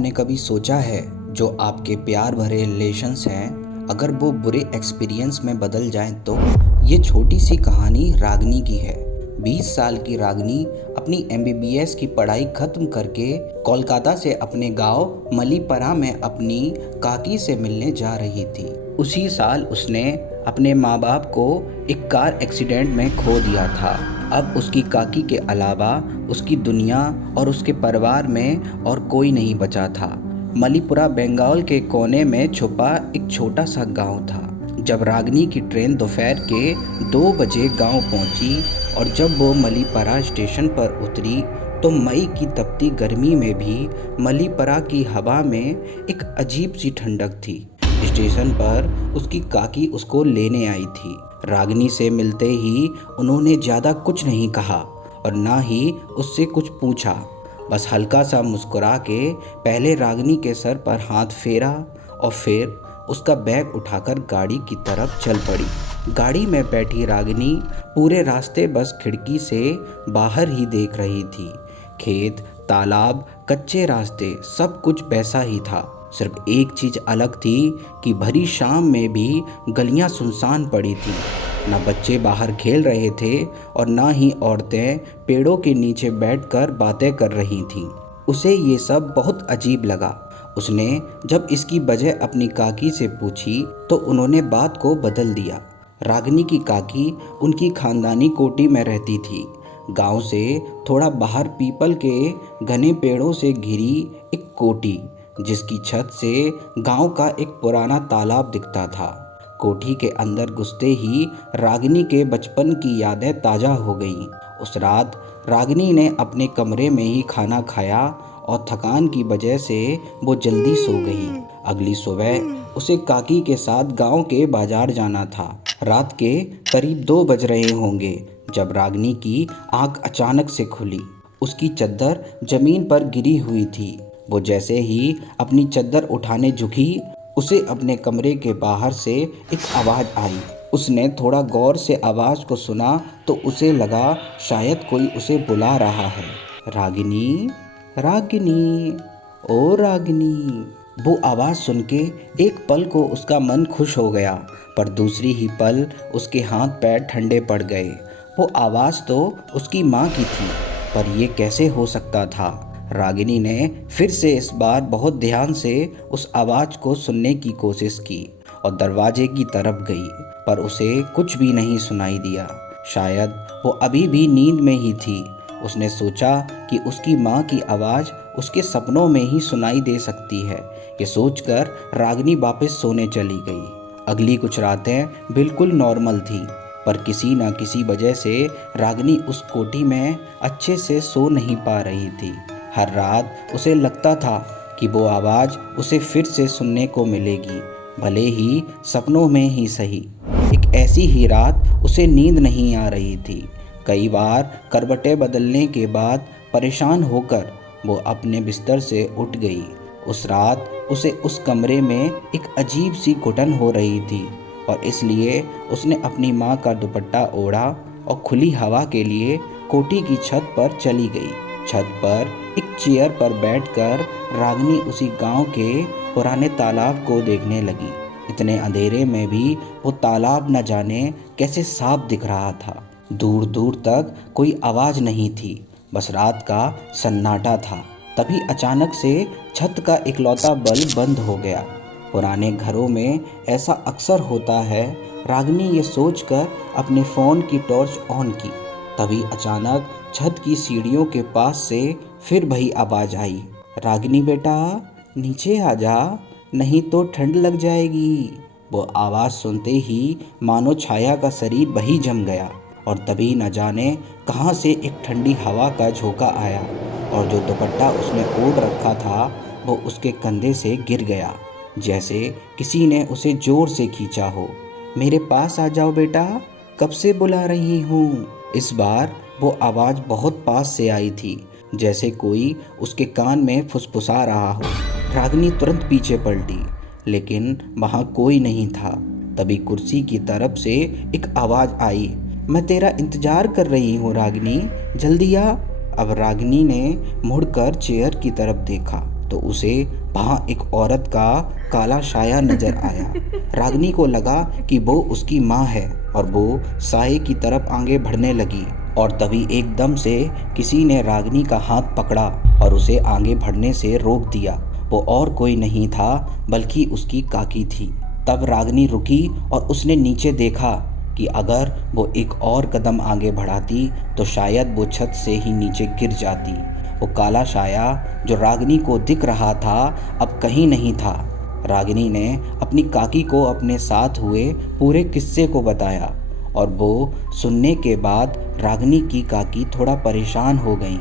आपने कभी सोचा है जो आपके प्यार भरे रिलेशंस हैं अगर वो बुरे एक्सपीरियंस में बदल जाएं तो? ये छोटी सी कहानी रागनी की है। 20 साल की रागनी अपनी एमबीबीएस की पढ़ाई खत्म करके कोलकाता से अपने गांव मलीपरा में अपनी काकी से मिलने जा रही थी। उसी साल उसने अपने माँ बाप को एक कार एक्सीडेंट में खो दिया था। अब उसकी काकी के अलावा उसकी दुनिया और उसके परिवार में और कोई नहीं बचा था। मलीपुरा बंगाल के कोने में छुपा एक छोटा सा गांव था। जब रागनी की ट्रेन दोपहर के 2 बजे गांव पहुंची और जब वो मलीपरा स्टेशन पर उतरी तो मई की तपती गर्मी में भी मलीपरा की हवा में एक अजीब सी ठंडक थी। स्टेशन पर उसकी काकी उसको लेने आई थी। रागनी से मिलते ही उन्होंने ज़्यादा कुछ नहीं कहा और ना ही उससे कुछ पूछा। बस हल्का सा मुस्कुरा के पहले रागनी के सर पर हाथ फेरा और फिर उसका बैग उठाकर गाड़ी की तरफ चल पड़ी। गाड़ी में बैठी रागनी पूरे रास्ते बस खिड़की से बाहर ही देख रही थी। खेत, तालाब, कच्चे रास्ते, सब कुछ वैसा ही था। सिर्फ एक चीज़ अलग थी कि भरी शाम में भी गलियां सुनसान पड़ी थी। न बच्चे बाहर खेल रहे थे और ना ही औरतें पेड़ों के नीचे बैठकर बातें कर रही थीं। उसे ये सब बहुत अजीब लगा। उसने जब इसकी वजह अपनी काकी से पूछी तो उन्होंने बात को बदल दिया। रागनी की काकी उनकी खानदानी कोठी में रहती थी। गांव से थोड़ा बाहर पीपल के घने पेड़ों से घिरी एक कोठी, जिसकी छत से गांव का एक पुराना तालाब दिखता था। कोठी के अंदर घुसते ही रागनी के बचपन की यादें ताज़ा हो गईं। उस रात रागनी ने अपने कमरे में ही खाना खाया और थकान की वजह से वो जल्दी सो गई। अगली सुबह उसे काकी के साथ गांव के बाजार जाना था। रात के करीब 2 बज रहे होंगे जब रागनी की आंख अचानक से खुली। उसकी चद्दर जमीन पर गिरी हुई थी। वो जैसे ही अपनी चद्दर उठाने झुकी, उसे अपने कमरे के बाहर से एक आवाज़ आई। उसने थोड़ा गौर से आवाज़ को सुना तो उसे लगा शायद कोई उसे बुला रहा है। रागिनी, रागिनी, ओ रागिनी। वो आवाज़ सुन के एक पल को उसका मन खुश हो गया, पर दूसरी ही पल उसके हाथ पैर ठंडे पड़ गए। वो आवाज़ तो उसकी माँ की थी, पर यह कैसे हो सकता था? रागिनी ने फिर से इस बार बहुत ध्यान से उस आवाज़ को सुनने की कोशिश की और दरवाजे की तरफ गई, पर उसे कुछ भी नहीं सुनाई दिया। शायद वो अभी भी नींद में ही थी। उसने सोचा कि उसकी माँ की आवाज़ उसके सपनों में ही सुनाई दे सकती है। ये सोचकर रागिनी वापस सोने चली गई। अगली कुछ रातें बिल्कुल नॉर्मल थी, पर किसी न किसी वजह से रागिनी उस कोठी में अच्छे से सो नहीं पा रही थी। हर रात उसे लगता था कि वो आवाज़ उसे फिर से सुनने को मिलेगी, भले ही सपनों में ही सही। एक ऐसी ही रात उसे नींद नहीं आ रही थी। कई बार करवटें बदलने के बाद परेशान होकर वो अपने बिस्तर से उठ गई। उस रात उसे उस कमरे में एक अजीब सी घुटन हो रही थी और इसलिए उसने अपनी माँ का दुपट्टा ओढ़ा और खुली हवा के लिए कोठी की छत पर चली गई। छत पर एक चेयर पर बैठकर रागिनी उसी गांव के पुराने तालाब को देखने लगी। इतने अंधेरे में भी वो तालाब न जाने कैसे साफ दिख रहा था। दूर दूर तक कोई आवाज़ नहीं थी, बस रात का सन्नाटा था। तभी अचानक से छत का इकलौता बल्ब बंद हो गया। पुराने घरों में ऐसा अक्सर होता है। रागिनी ये सोचकर अपने फ़ोन की टॉर्च ऑन की। तभी अचानक छत की सीढ़ियों के पास से फिर वही आवाज़ आई, रागिनी बेटा, नीचे आ जा, नहीं तो ठंड लग जाएगी। वो आवाज़ सुनते ही मानो छाया का शरीर वही जम गया और तभी न जाने कहाँ से एक ठंडी हवा का झोंका आया और जो दुपट्टा उसने ओढ़ रखा था वो उसके कंधे से गिर गया, जैसे किसी ने उसे ज़ोर से खींचा हो। मेरे पास आ जाओ बेटा, कब से बुला रही हूँ। इस बार वो आवाज़ बहुत पास से आई थी, जैसे कोई उसके कान में फुसफुसा रहा हो। रागिनी तुरंत पीछे पलटी, लेकिन वहाँ कोई नहीं था। तभी कुर्सी की तरफ से एक आवाज़ आई, मैं तेरा इंतज़ार कर रही हूँ रागिनी, जल्दी आ। अब रागिनी ने मुड़कर चेयर की तरफ देखा तो उसे वहाँ एक औरत का काला साया नजर आया। रागिनी को लगा कि वो उसकी माँ है और वो साये की तरफ आगे बढ़ने लगी और तभी एकदम से किसी ने रागिनी का हाथ पकड़ा और उसे आगे बढ़ने से रोक दिया। वो और कोई नहीं था बल्कि उसकी काकी थी। तब रागिनी रुकी और उसने नीचे देखा कि अगर वो एक और कदम आगे बढ़ाती तो शायद वो छत से ही नीचे गिर जाती। वो काला साया जो रागिनी को दिख रहा था अब कहीं नहीं था। रागिनी ने अपनी काकी को अपने साथ हुए पूरे किस्से को बताया और वो सुनने के बाद रागिनी की काकी थोड़ा परेशान हो गई।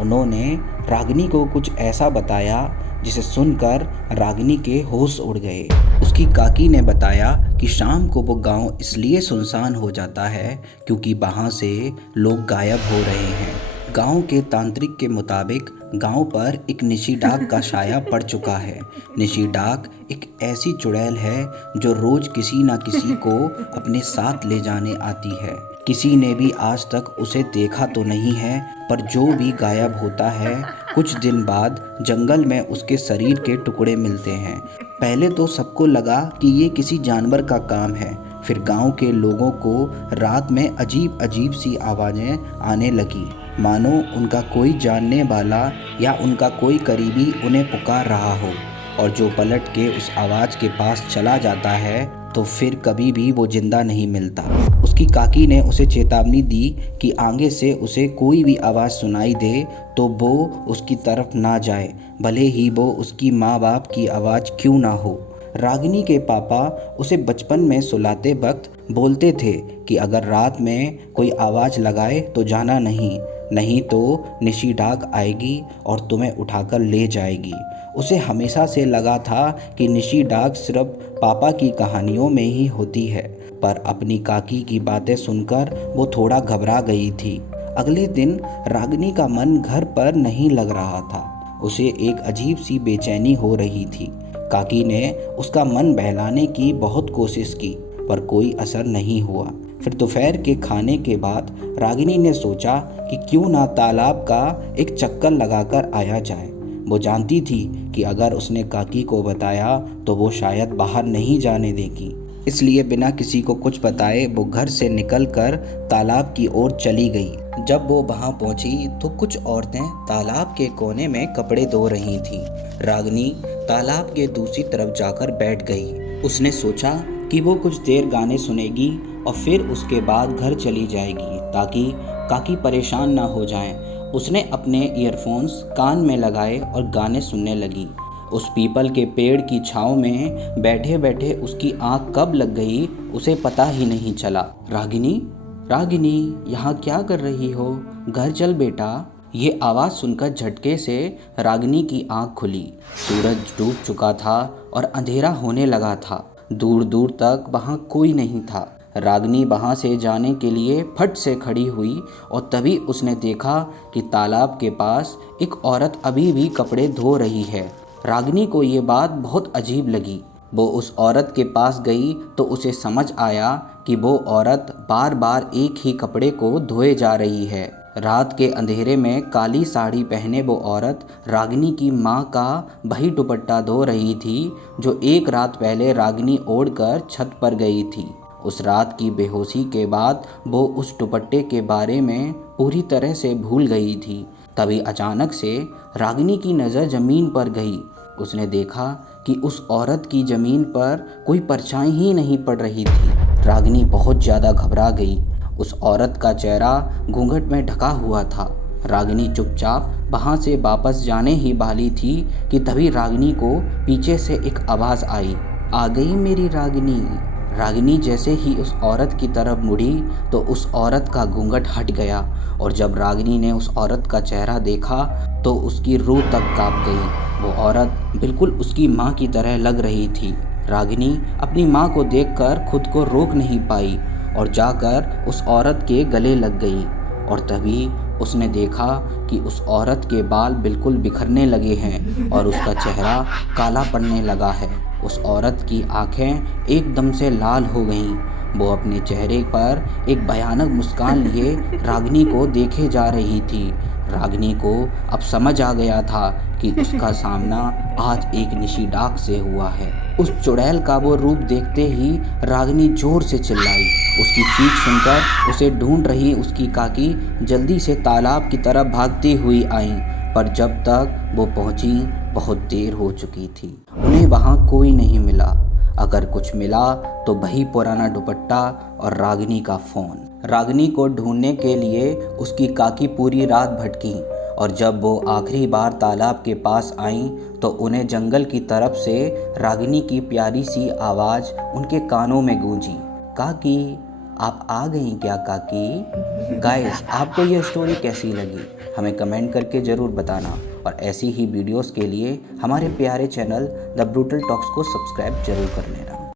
उन्होंने रागिनी को कुछ ऐसा बताया जिसे सुनकर रागिनी के होश उड़ गए। उसकी काकी ने बताया कि शाम को वो गांव इसलिए सुनसान हो जाता है क्योंकि वहाँ से लोग गायब हो रहे हैं। गांव के तांत्रिक के मुताबिक गांव पर एक निशी डाक का साया पड़ चुका है। निशी डाक एक ऐसी चुड़ैल है जो रोज किसी ना किसी को अपने साथ ले जाने आती है। किसी ने भी आज तक उसे देखा तो नहीं है, पर जो भी गायब होता है कुछ दिन बाद जंगल में उसके शरीर के टुकड़े मिलते हैं। पहले तो सबको लगा कि ये किसी जानवर का काम है। फिर गांव के लोगों को रात में अजीब अजीब सी आवाज़ें आने लगी, मानो उनका कोई जानने वाला या उनका कोई करीबी उन्हें पुकार रहा हो। और जो पलट के उस आवाज़ के पास चला जाता है तो फिर कभी भी वो जिंदा नहीं मिलता। उसकी काकी ने उसे चेतावनी दी कि आगे से उसे कोई भी आवाज़ सुनाई दे तो वो उसकी तरफ ना जाए, भले ही वो उसकी माँ बाप की आवाज़ क्यों ना हो। रागिनी के पापा उसे बचपन में सुलाते वक्त बोलते थे कि अगर रात में कोई आवाज़ लगाए तो जाना नहीं तो निशी डाक आएगी और तुम्हें उठाकर ले जाएगी। उसे हमेशा से लगा था कि निशी डाक सिर्फ पापा की कहानियों में ही होती है, पर अपनी काकी की बातें सुनकर वो थोड़ा घबरा गई थी। अगले दिन रागिनी का मन घर पर नहीं लग रहा था। उसे एक अजीब सी बेचैनी हो रही थी। काकी ने उसका मन बहलाने की बहुत कोशिश की पर कोई असर नहीं हुआ। फिर दोपहर के खाने के बाद रागिनी ने सोचा कि क्यों ना तालाब का एक चक्कर लगाकर आया जाए। वो जानती थी कि अगर उसने काकी को बताया तो वो शायद बाहर नहीं जाने देगी, इसलिए बिना किसी को कुछ बताए वो घर से निकलकर तालाब की ओर चली गई। जब वो वहाँ पहुँची तो कुछ औरतें तालाब के कोने में कपड़े धो रही थीं। रागिनी तालाब के दूसरी तरफ जाकर बैठ गई। उसने सोचा कि वो कुछ देर गाने सुनेगी और फिर उसके बाद घर चली जाएगी ताकि काकी परेशान ना हो जाएं। उसने अपने ईयरफोन्स कान में लगाए और गाने सुनने लगी। उस पीपल के पेड़ की छांव में बैठे बैठे उसकी आंख कब लग गई उसे पता ही नहीं चला। रागिनी, रागिनी, यहाँ क्या कर रही हो? घर चल बेटा। ये आवाज़ सुनकर झटके से रागिनी की आंख खुली। सूरज डूब चुका था और अंधेरा होने लगा था। दूर दूर तक वहाँ कोई नहीं था। रागिनी वहाँ से जाने के लिए फट से खड़ी हुई और तभी उसने देखा कि तालाब के पास एक औरत अभी भी कपड़े धो रही है। रागिनी को ये बात बहुत अजीब लगी। वो उस औरत के पास गई तो उसे समझ आया कि वो औरत बार बार एक ही कपड़े को धोए जा रही है। रात के अंधेरे में काली साड़ी पहने वो औरत रागिनी की माँ का वही दुपट्टा धो रही थी जो एक रात पहले रागिनी ओढ़कर छत पर गई थी। उस रात की बेहोशी के बाद वो उस दुपट्टे के बारे में पूरी तरह से भूल गई थी। तभी अचानक से रागिनी की नज़र ज़मीन पर गई। उसने देखा कि उस औरत की ज़मीन पर कोई परछाई ही नहीं पड़ रही थी। रागिनी बहुत ज़्यादा घबरा गई। उस औरत का चेहरा घूंघट में ढका हुआ था। रागिनी चुपचाप वहाँ से वापस जाने ही वाली थी कि तभी रागिनी को पीछे से एक आवाज़ आई, आ गई मेरी रागिनी। रागिनी जैसे ही उस औरत की तरफ मुड़ी तो उस औरत का घूंघट हट गया और जब रागिनी ने उस औरत का चेहरा देखा तो उसकी रूह तक कांप गई। वो औरत बिल्कुल उसकी माँ की तरह लग रही थी। रागिनी अपनी माँ को देखकर खुद को रोक नहीं पाई और जाकर उस औरत के गले लग गई और तभी उसने देखा कि उस औरत के बाल बिल्कुल बिखरने लगे हैं और उसका चेहरा काला पड़ने लगा है। उस औरत की आंखें एकदम से लाल हो गईं। वो अपने चेहरे पर एक भयानक मुस्कान लिए रागिनी को देखे जा रही थी। रागिनी को अब समझ आ गया था कि उसका सामना आज एक निशिडाक से हुआ है। उस चुड़ैल का वो रूप देखते ही रागिनी जोर से चिल्लाई। उसकी चीख सुनकर उसे ढूंढ रही उसकी काकी जल्दी से तालाब की तरफ भागती हुई आई, पर जब तक वो पहुंची बहुत देर हो चुकी थी। उन्हें वहां कोई नहीं मिला। अगर कुछ मिला तो वही पुराना दुपट्टा और रागिनी का फ़ोन। रागिनी को ढूंढने के लिए उसकी काकी पूरी रात भटकी और जब वो आखिरी बार तालाब के पास आईं तो उन्हें जंगल की तरफ से रागिनी की प्यारी सी आवाज़ उनके कानों में गूंजी। काकी, आप आ गई क्या काकी? गाइस, आपको ये स्टोरी कैसी लगी हमें कमेंट करके ज़रूर बताना और ऐसी ही वीडियोस के लिए हमारे प्यारे चैनल द ब्रूटल टॉक्स को सब्सक्राइब जरूर कर लेना।